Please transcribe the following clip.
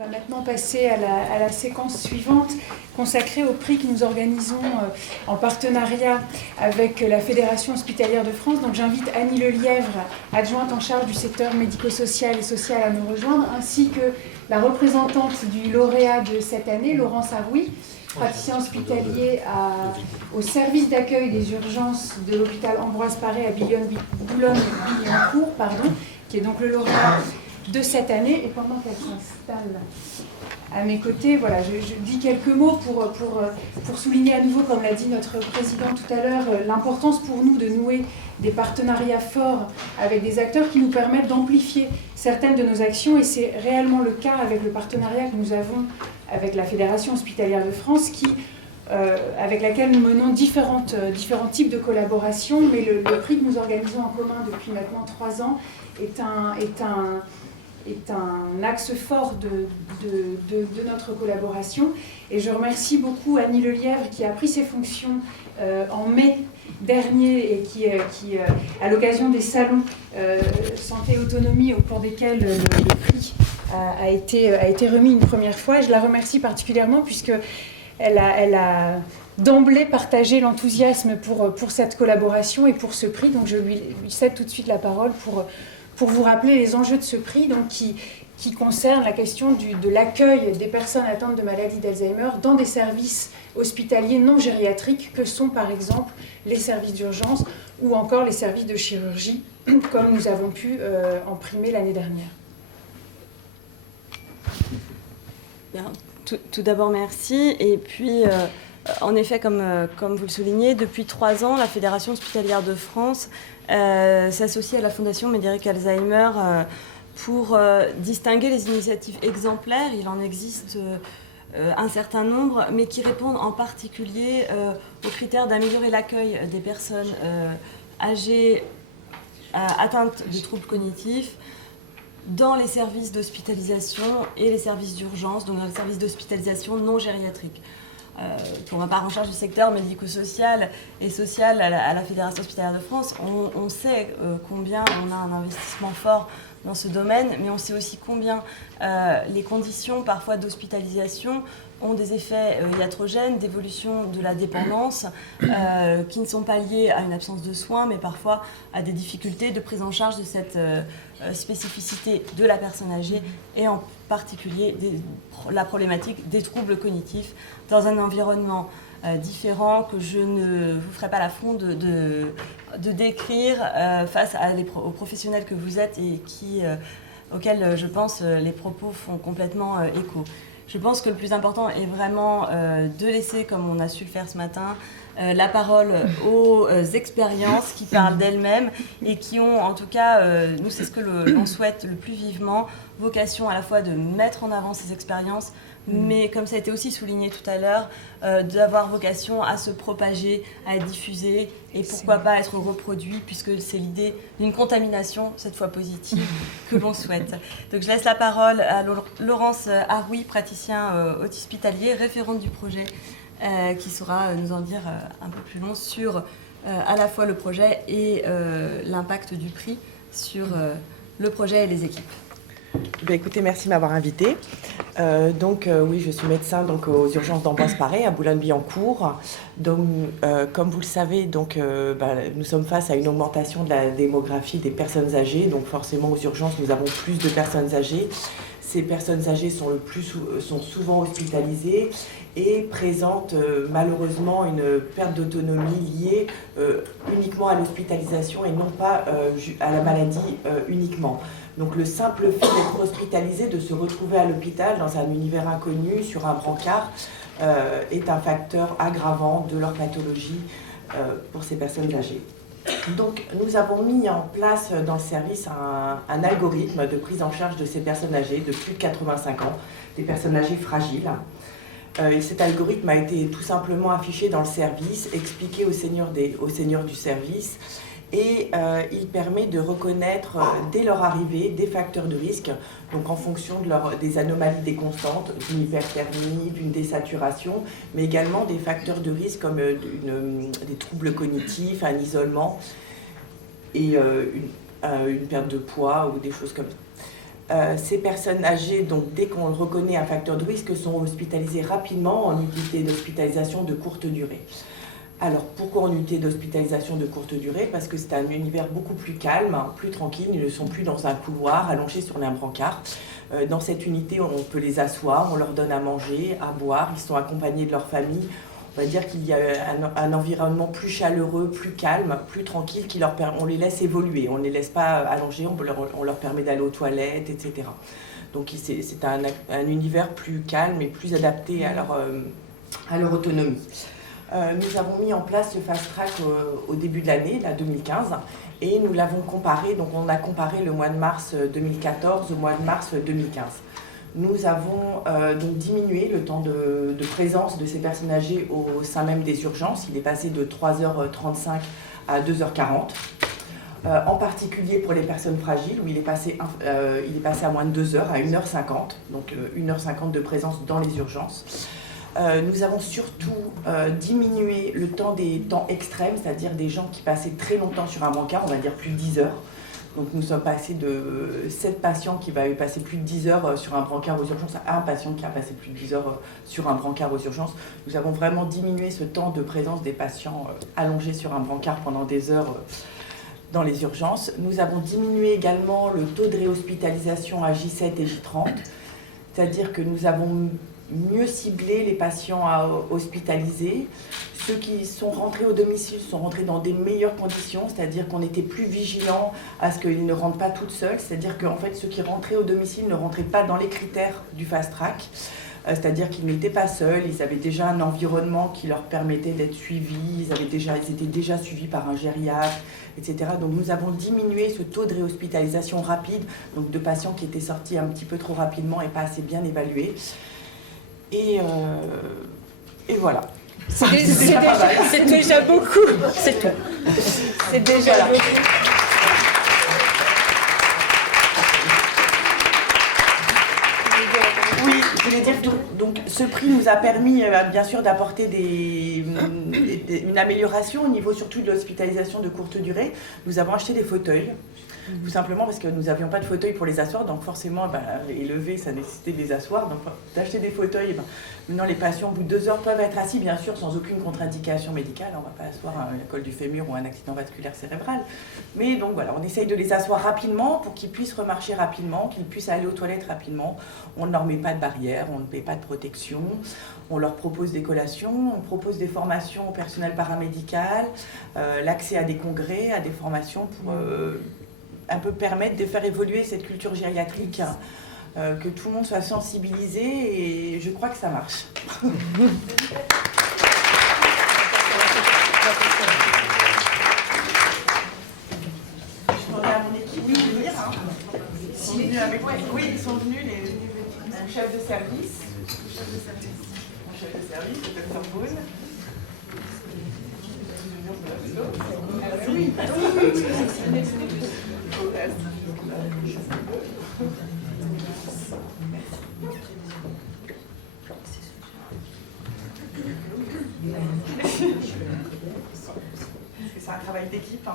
On va maintenant passer à la séquence suivante consacrée au prix que nous organisons en partenariat avec la Fédération hospitalière de France. Donc j'invite Annie Lelièvre, adjointe en charge du secteur médico-social et social, à nous rejoindre, ainsi que la représentante du lauréat de cette année, Laurence Arouy, praticien hospitalier au service d'accueil des urgences de l'hôpital Ambroise Paré à Boulogne-Billancourt, qui est donc le lauréat de cette année. Et pendant qu'elle s'installe à mes côtés, voilà, je dis quelques mots pour souligner à nouveau, comme l'a dit notre président tout à l'heure, l'importance pour nous de nouer des partenariats forts avec des acteurs qui nous permettent d'amplifier certaines de nos actions. Et c'est réellement le cas avec le partenariat que nous avons avec la Fédération hospitalière de France, avec laquelle nous menons différents types de collaborations. Mais le prix que nous organisons en commun depuis maintenant 3 ans est un axe fort de notre collaboration. Et je remercie beaucoup Annie Lelièvre qui a pris ses fonctions en mai dernier et qui à l'occasion des salons Santé et Autonomie au cours desquels le prix a été remis une première fois. Je la remercie particulièrement puisqu'elle a d'emblée partagé l'enthousiasme pour cette collaboration et pour ce prix. Donc je lui cède tout de suite la parole pour vous rappeler les enjeux de ce prix, donc qui concerne la question de l'accueil des personnes atteintes de maladies d'Alzheimer dans des services hospitaliers non gériatriques que sont par exemple les services d'urgence ou encore les services de chirurgie, comme nous avons pu en primer l'année dernière. Bien. Tout d'abord, merci. Et puis, en effet, comme vous le soulignez, depuis 3 ans, la Fédération hospitalière de France s'associe à la Fondation Médéric Alzheimer pour distinguer les initiatives exemplaires. Il en existe un certain nombre, mais qui répondent en particulier aux critères d'améliorer l'accueil des personnes âgées atteintes de troubles cognitifs dans les services d'hospitalisation et les services d'urgence, donc dans les services d'hospitalisation non gériatriques. Pour ma part en charge du secteur médico-social et social à la Fédération hospitalière de France, on sait combien on a un investissement fort dans ce domaine, mais on sait aussi combien les conditions parfois d'hospitalisation ont des effets iatrogènes, d'évolution de la dépendance, qui ne sont pas liés à une absence de soins, mais parfois à des difficultés de prise en charge de cette spécificité de la personne âgée, et en particulier la problématique des troubles cognitifs dans un environnement différent que je ne vous ferai pas l'affront de décrire face aux professionnels que vous êtes et auxquels, je pense, les propos font complètement écho. Je pense que le plus important est vraiment de laisser, comme on a su le faire ce matin, la parole aux expériences qui parlent d'elles-mêmes et qui ont, en tout cas, nous c'est ce que l'on souhaite le plus vivement, vocation à la fois de mettre en avant ces expériences, mais comme ça a été aussi souligné tout à l'heure, d'avoir vocation à se propager, à être diffusé et pourquoi pas être reproduit, puisque c'est l'idée d'une contamination, cette fois positive, que l'on souhaite. Donc je laisse la parole à Laurence Arouy, praticien hospitalier, référente du projet, qui saura nous en dire un peu plus long sur à la fois le projet et l'impact du prix sur le projet et les équipes. Ben écoutez, merci de m'avoir invitée. Oui, je suis médecin aux urgences d'Ambroise Paré à Boulogne-Billancourt. Donc, comme vous le savez, nous sommes face à une augmentation de la démographie des personnes âgées. Donc forcément, aux urgences, nous avons plus de personnes âgées. Ces personnes âgées sont souvent hospitalisées et présentent malheureusement une perte d'autonomie liée uniquement à l'hospitalisation et non pas à la maladie uniquement. Donc le simple fait d'être hospitalisé, de se retrouver à l'hôpital dans un univers inconnu, sur un brancard, est un facteur aggravant de leur pathologie pour ces personnes âgées. Donc nous avons mis en place dans le service un algorithme de prise en charge de ces personnes âgées de plus de 85 ans, des personnes âgées fragiles. Et cet algorithme a été tout simplement affiché dans le service, expliqué aux seniors du service. Et il permet de reconnaître dès leur arrivée des facteurs de risque, donc en fonction des anomalies déconstantes, d'une hyperthermie, d'une désaturation, mais également des facteurs de risque comme des troubles cognitifs, un isolement et une perte de poids ou des choses comme ça. Ces personnes âgées, donc dès qu'on reconnaît un facteur de risque, sont hospitalisées rapidement en unité d'hospitalisation de courte durée. Alors pourquoi en unité d'hospitalisation de courte durée? Parce que c'est un univers beaucoup plus calme, plus tranquille, ils ne sont plus dans un couloir allongés sur un brancard. Dans cette unité, on peut les asseoir, on leur donne à manger, à boire, ils sont accompagnés de leur famille. On va dire qu'il y a un environnement plus chaleureux, plus calme, plus tranquille, on les laisse évoluer, on ne les laisse pas allongés, on leur permet d'aller aux toilettes, etc. Donc c'est un univers plus calme et plus adapté à leur autonomie. Nous avons mis en place ce fast track au début de l'année, 2015, et nous l'avons comparé, donc on a comparé le mois de mars 2014 au mois de mars 2015. Nous avons donc diminué le temps de présence de ces personnes âgées au sein même des urgences. Il est passé de 3h35 à 2h40. En particulier pour les personnes fragiles, où il est passé à moins de 2 heures, à 1h50, donc 1h50 de présence dans les urgences. Nous avons surtout diminué le temps des temps extrêmes, c'est-à-dire des gens qui passaient très longtemps sur un brancard, on va dire plus de 10 heures. Donc nous sommes passés de 7 patients qui va passer plus de 10 heures sur un brancard aux urgences à un patient qui a passé plus de 10 heures sur un brancard aux urgences. Nous avons vraiment diminué ce temps de présence des patients allongés sur un brancard pendant des heures dans les urgences. Nous avons diminué également le taux de réhospitalisation à J7 et J30, c'est-à-dire que nous avons mieux ciblé les patients à hospitaliser. Ceux qui sont rentrés au domicile sont rentrés dans des meilleures conditions, c'est-à-dire qu'on était plus vigilants à ce qu'ils ne rentrent pas toutes seules, c'est-à-dire qu'en fait ceux qui rentraient au domicile ne rentraient pas dans les critères du fast track, c'est-à-dire qu'ils n'étaient pas seuls, ils avaient déjà un environnement qui leur permettait d'être suivis, ils étaient déjà suivis par un gériatre, etc. Donc nous avons diminué ce taux de réhospitalisation rapide, donc de patients qui étaient sortis un petit peu trop rapidement et pas assez bien évalués. Et voilà. C'est déjà beaucoup. C'est tout. C'est déjà voilà. beaucoup. Oui, je voulais dire donc ce prix nous a permis bien sûr d'apporter une amélioration au niveau surtout de l'hospitalisation de courte durée. Nous avons acheté des fauteuils. Tout simplement parce que nous n'avions pas de fauteuil pour les asseoir, donc forcément, les lever, ça nécessitait de les asseoir. Donc d'acheter des fauteuils, maintenant les patients, au bout de 2 heures, peuvent être assis, bien sûr, sans aucune contre-indication médicale. On ne va pas asseoir un col du fémur ou un accident vasculaire cérébral. Mais donc voilà, on essaye de les asseoir rapidement pour qu'ils puissent remarcher rapidement, qu'ils puissent aller aux toilettes rapidement. On ne leur met pas de barrière, on ne paie pas de protection. On leur propose des collations, on propose des formations au personnel paramédical, l'accès à des congrès, à des formations pour un peu permettre de faire évoluer cette culture gériatrique, que tout le monde soit sensibilisé, et je crois que ça marche. Je demandais à mon équipe de venir. Ils sont venus avec moi. Oui, ils sont venus, les chefs de service. Mon chef de service, le docteur Beaune. Oui. C'est un travail d'équipe.